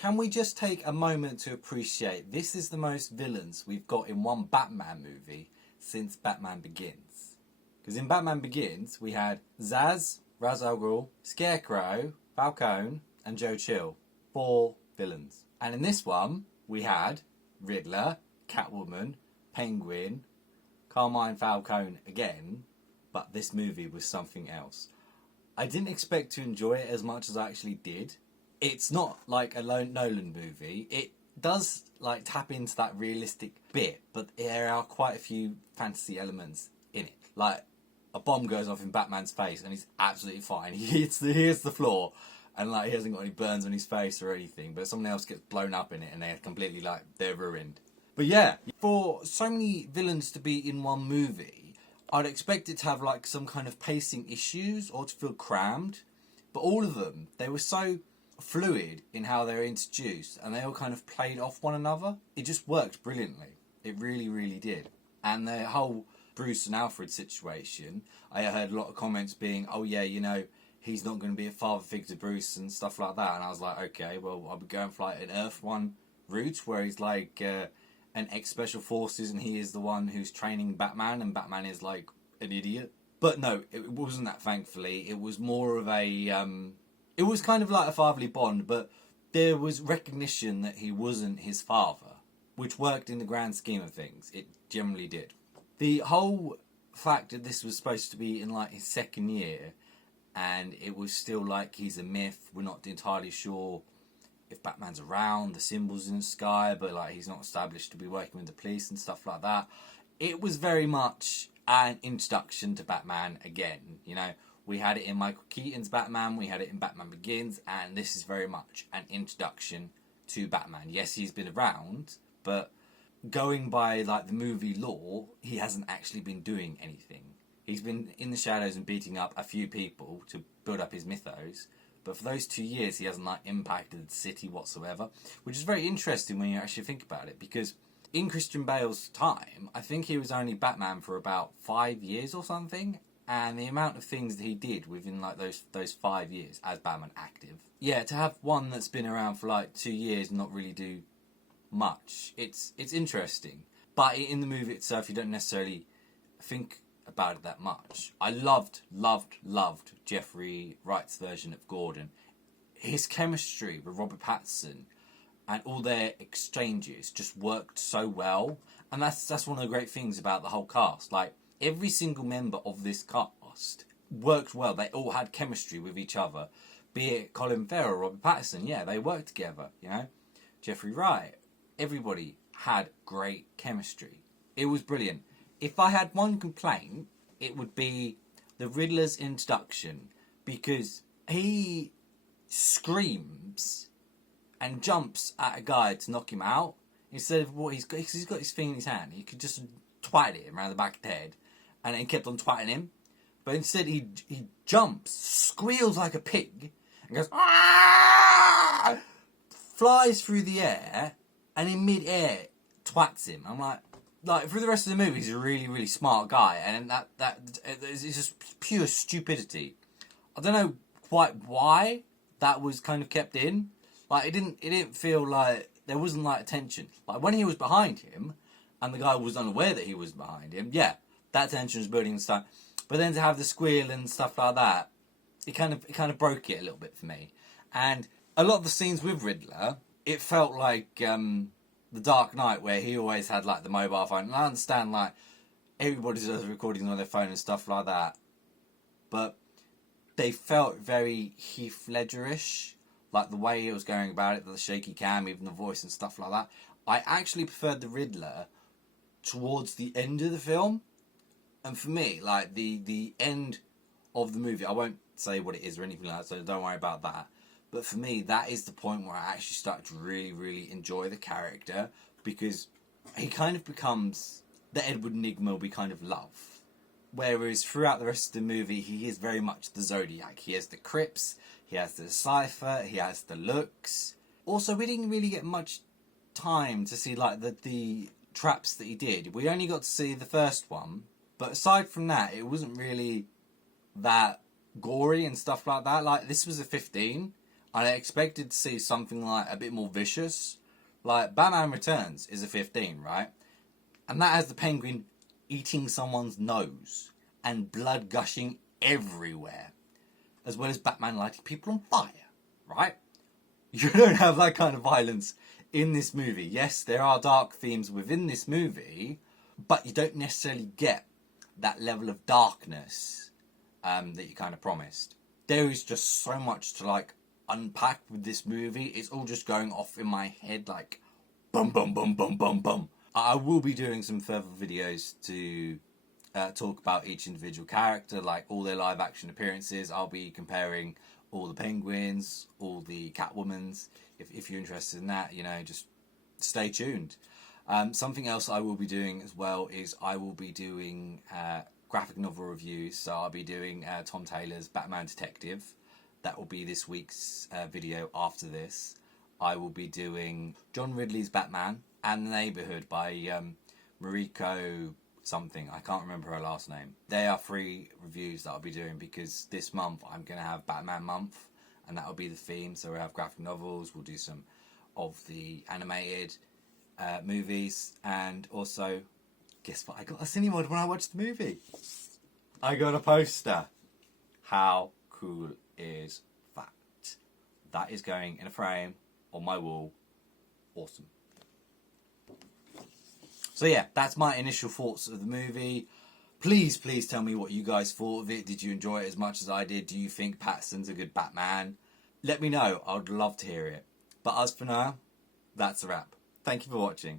Can we just take a moment to appreciate this is the most villains we've got in one Batman movie since Batman Begins. Because in Batman Begins, we had Zsasz, Ra's al Ghul, Scarecrow, Falcone, and Joe Chill. 4 villains. And in this one, we had Riddler, Catwoman, Penguin, Carmine Falcone again, but this movie was something else. I didn't expect to enjoy it as much as I actually did. It's not like a Nolan movie. It does like tap into that realistic bit, but there are quite a few fantasy elements in it. Like a bomb goes off in Batman's face and he's absolutely fine. He hits the floor and like he hasn't got any burns on his face or anything, but someone else gets blown up in it and they're completely like they're ruined. But yeah, for so many villains to be in one movie, I'd expect it to have like some kind of pacing issues or to feel crammed. But all of them, they were so fluid in how they were introduced and they all kind of played off one another. It just worked brilliantly. It really, really did. And the whole Bruce and Alfred situation, I heard a lot of comments being, oh yeah, you know, he's not going to be a father figure to Bruce and stuff like that. And I was like, okay, well, I'll be going for like an Earth 1 route where he's like an ex-Special Forces and he is the one who's training Batman and Batman is like an idiot. But no, it wasn't that, thankfully. It was more of a... it was kind of like a fatherly bond, but there was recognition that he wasn't his father, which worked in the grand scheme of things. It generally did. The whole fact that this was supposed to be in like his second year and it was still like he's a myth, we're not entirely sure if Batman's around, the symbols in the sky, but like he's not established to be working with the police and stuff like that. It was very much an introduction to Batman again, you know. We had it in Michael Keaton's Batman, we had it in Batman Begins, and this is very much an introduction to Batman. Yes, he's been around, but going by like the movie lore, he hasn't actually been doing anything. He's been in the shadows and beating up a few people to build up his mythos, but for those 2 years he hasn't like impacted the city whatsoever, which is very interesting when you actually think about it, because in Christian Bale's time, I think he was only Batman for about 5 years or something, and the amount of things that he did within like those 5 years as Batman active. Yeah, to have one that's been around for like 2 years and not really do much, it's interesting. But in the movie itself, you don't necessarily think about it that much. I loved Jeffrey Wright's version of Gordon. His chemistry with Robert Pattinson and all their exchanges just worked so well. And that's one of the great things about the whole cast. Like, every single member of this cast worked well. They all had chemistry with each other. Be it Colin Farrell or Robert Pattinson, yeah, they worked together, you know. Jeffrey Wright. Everybody had great chemistry. It was brilliant. If I had one complaint, it would be the Riddler's introduction, because he screams and jumps at a guy to knock him out instead of what he's got his thing in his hand. He could just twat him around the back of the head, and he kept on twatting him. But instead, he jumps, squeals like a pig, and goes, "Ah!" Flies through the air, and in mid-air twats him. I'm like for the rest of the movie, he's a really, really smart guy, and that is just pure stupidity. I don't know quite why that was kind of kept in. Like, it didn't feel like there wasn't like tension. Like when he was behind him, and the guy was unaware that he was behind him. Yeah, that tension was building and stuff. But then to have the squeal and stuff like that, it kind of broke it a little bit for me. And a lot of the scenes with Riddler, it felt like The Dark Knight, where he always had like the mobile phone. And I understand like everybody does recordings on their phone and stuff like that, but they felt very Heath Ledger-ish, like the way he was going about it, the shaky cam, even the voice and stuff like that. I actually preferred the Riddler towards the end of the film. And for me, like the end of the movie, I won't say what it is or anything like that, so don't worry about that. But for me, that is the point where I actually start to really, really enjoy the character, because he kind of becomes the Edward Nygma we kind of love. Whereas throughout the rest of the movie, he is very much the Zodiac. He has the Crips, he has the Cypher, he has the looks. Also, we didn't really get much time to see like the traps that he did. We only got to see the first one, but aside from that, it wasn't really that gory and stuff like that. Like, this was a 15. I expected to see something like a bit more vicious. Like, Batman Returns is a 15, right? And that has the Penguin eating someone's nose and blood gushing everywhere, as well as Batman lighting people on fire, right? You don't have that kind of violence in this movie. Yes, there are dark themes within this movie, but you don't necessarily get that level of darkness that you kind of promised. There is just so much to like unpack with this movie. It's all just going off in my head like bum bum bum bum bum bum. I will be doing some further videos to talk about each individual character, like all their live action appearances. I'll be comparing all the Penguins, all the Catwomans. If you're interested in that, you know, just stay tuned. Something else I will be doing as well is I will be doing graphic novel reviews. So I'll be doing Tom Taylor's Batman Detective. That will be this week's video after this. I will be doing John Ridley's Batman and The Neighbourhood by Mariko something. I can't remember her last name. They are 3 reviews that I'll be doing because this month I'm going to have Batman month and that will be the theme. So we'll have graphic novels, we'll do some of the animated movies, and also, guess what? I got a Cinemod when I watched the movie. I got a poster. How cool is that? That is going in a frame on my wall. Awesome. So yeah, that's my initial thoughts of the movie. Please tell me what you guys thought of it. Did you enjoy it as much as I did? Do you think Pattinson's a good Batman? Let me know. I'd love to hear it. But as for now, that's a wrap. Thank you for watching.